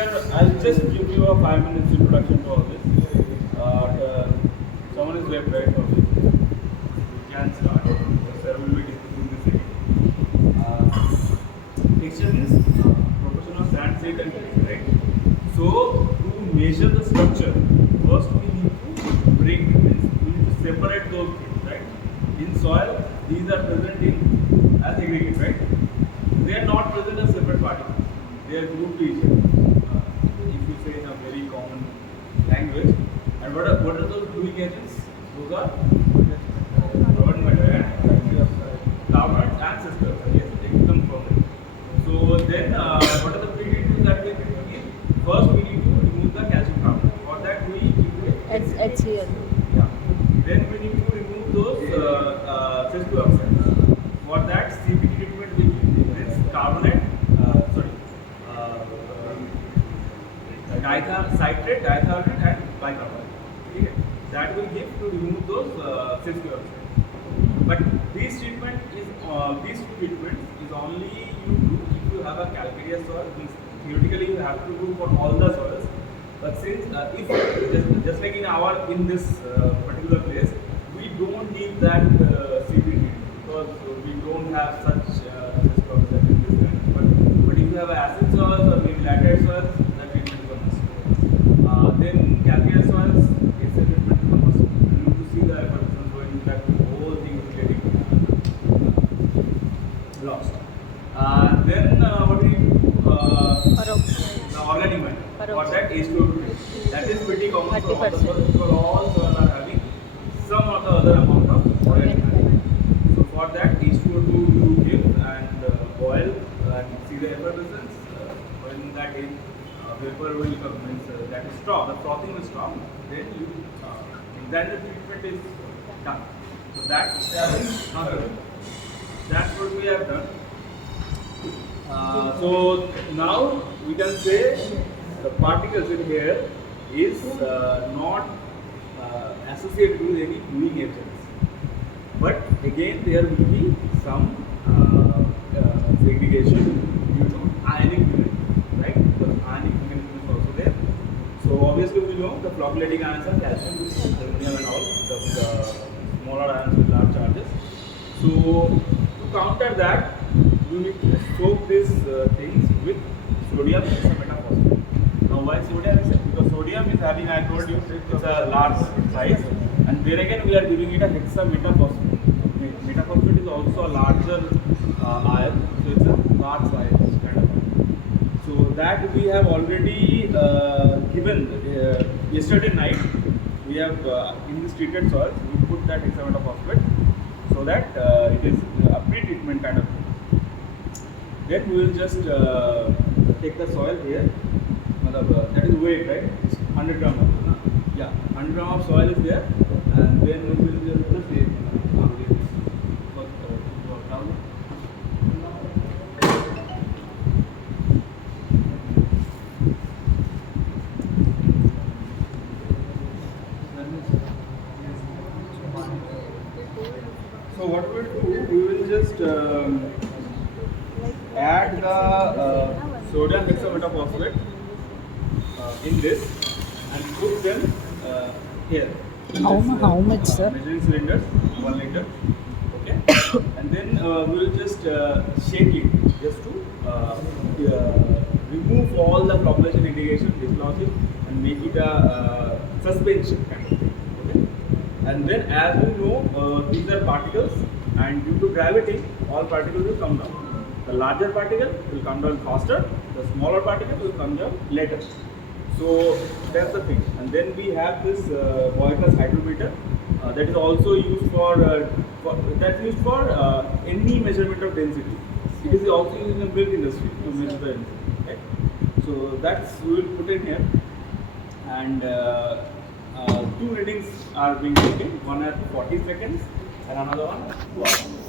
here I'll just give you a 5 minutes introduction to all this. Someone is left right for this. We can start. Sir will be discussing this again. Texture means proportion of sand, silt and clay, right? So to measure the structure, first we need to break it. We need to separate those things, right? In soil, these are present in as aggregate, right? They are not present as separate particles. They are grouped to each other. If you say in a very common language. And what are those doing agents? Those are carbon carbonates and sisters. Yes, they become permanent. So then, what are the pre-treatments that we need to give? First, we need to remove the calcium carbonate. For that, we give it HCl. Yeah. Then we need to remove those cis2 oxides. For that, CPT treatment we give this carbonate. Citrate, dithiazide and bicarbonate. Okay. That will give to remove those cis2 oxides. But these treatment is these two treatments is only you do if you have a calcareous soil. Means theoretically you have to do for all the soils. But since if just like in this particular place, we don't need that CPT because we don't have such cis2 oxides in this kind. But if you have acid soils or maybe laterite soils, that treatment is a must. Then calcareous soils, it's a treatment is a must. You need to see the effervescence going, that whole thing is getting lost. Then what we the organic matter. For that H2O2. That is pretty common for all the soils because all soils are having some or the other amount of organic matter. So for that H2O2 you give and boil and see the effervescence. When that is vapor will come, means that is strong, the frothing is strong, then you then the treatment is done. So that's what we have done. So now we can say the particles in here is not associated with any cooling agents. But again there will be some segregation due to ionic mechanism, right? Because ionic mechanism is also there. So obviously we know the flocculating ions are calcium, aluminum and all, the smaller ions with large charges. So to counter that, you need to soak these things with sodium hexametaphosphate. Now why sodium? Because sodium is having, I told you, it's a large size, and there again we are giving it a hexametaphosphate. Metaphosphate is also a larger ion, so it's a large size kind of ion. So that we have already given yesterday night. We have in this treated soil we put that hexametaphosphate so that it is a pre-treatment kind of thing. Then we will just take the soil here. That is weight, right? It's 100 gram. Yeah, 100 gram of soil is there, and then we will just so what we will do, we will just add the sodium hexametaphosphate in this and put them here. How much, sir? Measuring cylinders, 1 liter. Okay. And then we will just shake it just to remove all the flocculation, integration, dislodge it, and make it a suspension kind of thing. Okay. And then as we know, these are particles, and due to gravity, all particles will come down. The larger particle will come down faster, the smaller particle will come down later. So that's the thing. And then we have this Voigtla's hydrometer that is also used for any measurement of density. It is also used in the milk industry to measure the density. Okay? So that's we will put in here, and two readings are being taken. One at 40 seconds and another one 2 hours.